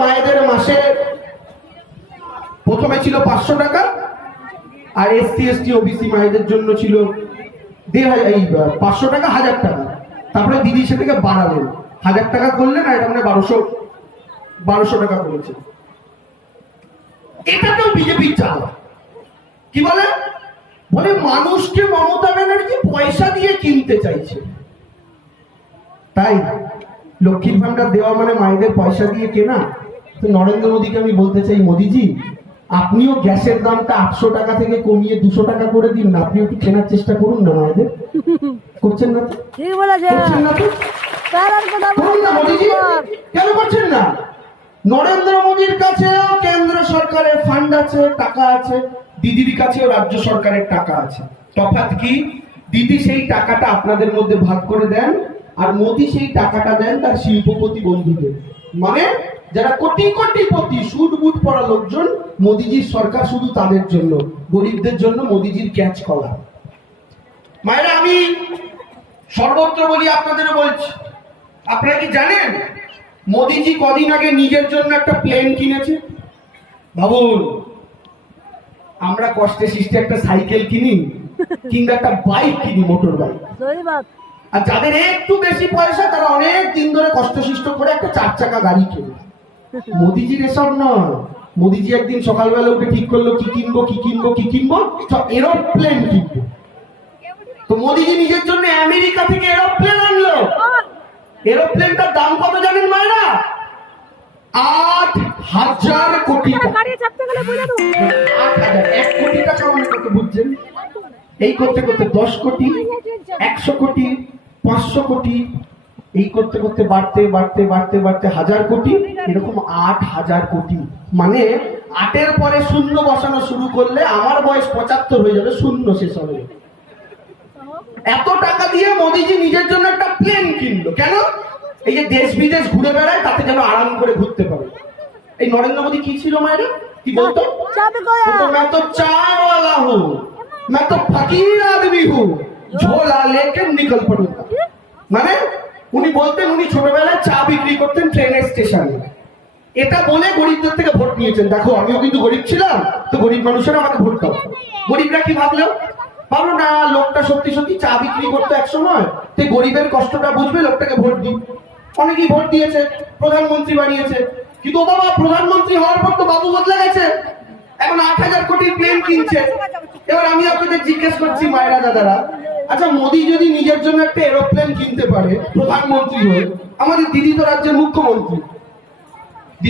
মায়েদের মাসে প্রথমে ছিল 500 টাকা, আর এসসি এসটি ওবিসি মায়েদের জন্য ছিল 500 টাকা, 1000 টাকা। তারপরে দিদি সেটাকে বাড়ালেন, 1000 টাকা করলেন, আর এটা মানে 1200 টাকা করেছে। এটাতেও বিজেপির চাল কি বলে বলে মানুষকে মমতা ব্যানার্জি পয়সা দিয়ে কিনতে চাইছে। তাই লক্ষ্মীর ভান্ডার দেওয়া মানে মায়েদের পয়সা দিয়ে কেনা। তো নরেন্দ্র মোদীকে আমি বলতে চাই, মোদীজি আপনিও গ্যাসের দামটা 800 টাকা থেকে কমিয়ে 200 টাকা করে দিন না, আপনি একটু কেনার চেষ্টা করুন না মায়েদের। করছেন না? ঠিক বলেছেন। করছেন না তো? করুন না মোদীজি, কেন করছেন না? নরেন্দ্র মোদীর কাছেও কেন্দ্র সরকারের ফান্ড আছে, টাকা আছে, দিদির কাছেও রাজ্য সরকারের টাকা আছে। তফাৎ কি? দিদি সেই টাকাটা আপনাদের মধ্যে ভাগ করে দেন, আর মোদী সেই টাকাটা দেন তার শিল্পপতি বন্ধুদের। মানে যারা কোটি কোটিপতি, সুট বুট পড়া লোকজন, মোদীজির সরকার শুধু তাদের জন্য, গরিবদের জন্য মোদীজির ক্যাচ কলা। মায়েরা, আমি সর্বত্র বলি, আপনাদেরও বলছি, আপনারা কি জানেন মোদীজি কদিন আগে নিজের জন্য একটা প্লেন কিনেছে? ভাবুন, আমরা কষ্টে সৃষ্টি একটা সাইকেল কিনি কিংবা একটা বাইক কিনি, মোটর বাইক। আর যাদের একটু বেশি পয়সা তারা অনেক দিন ধরে কষ্টসৃষ্ট করে একটা 4 চাকা গাড়ি কেনে। মোদীজির এসব নয়। মোদীজি একদিন সকালবেলা উঠে ঠিক করলো কি কিনবো, এরোপ্লেন কিনবো। তো মোদীজি নিজের জন্য আমেরিকা থেকে এরোপ্লেন আনলো। এরোপ্লেনটার দাম কত জানেন মায়েরা? 8,000 কোটি টাকা। 8,000, 1 কোটি টাকা মানে কত বুঝছেন? এই করতে করতে 10 কোটি, 100 কোটি, 500 কোটি, এই করতে করতে বাড়তে 1000 কোটি, এরকম 8,000 কোটি। মানে 8-এর পরে শূন্য বসানো শুরু করলে আমার বয়স 75 হয়ে যাবে, শূন্য শেষ হবে। এত টাকা দিয়ে মোদীজি নিজের জন্য একটা প্লেন কিনলো। কেন? এই যে দেশ বিদেশ ঘুরে বেড়ায় তাতে যেন আরাম করে ঘুরতে পারে। এই নরেন্দ্র মোদী কি ছিল মায়েরা? কি বলতো? मैं तो चाय वाला हूँ, मैं तो फकीर आदमी हूँ, झोला लेके निकल पड़ूंगा। মানে উনি বলতেন উনি ছোটবেলায় চা বিক্রি করতেন ট্রেনের স্টেশনে। এটা বলে গরিবদের থেকে ভোট নিয়েছেন। দেখো, আমিও কিন্তু গরিব ছিলাম, তো গরিব মানুষেরা আমাকে ভোট দাও। গরিবরা কি ভাবলো না, লোকটা সত্যি সত্যি চা বিক্রি করতো এক সময়, তো গরিবের কষ্টটা বুঝবে, লোকটাকে ভোট দিই। অনেকেই ভোট দিয়েছে, প্রধানমন্ত্রী বানিয়েছে। কিন্তু বাবা, প্রধানমন্ত্রী হওয়ার পর তো বাবু বদলে গেছে, এখন 8,000 কোটির প্লেন কিনছে। এবার আমি আপনাদের জিজ্ঞেস করছি মায়েরা, দাদারা, আচ্ছা মোদী যদি নিজের জন্য একটা এরোপ্লেন কিনতে পারে প্রধানমন্ত্রী হয়ে, আমাদের দিদি তো রাজ্যের মুখ্যমন্ত্রী,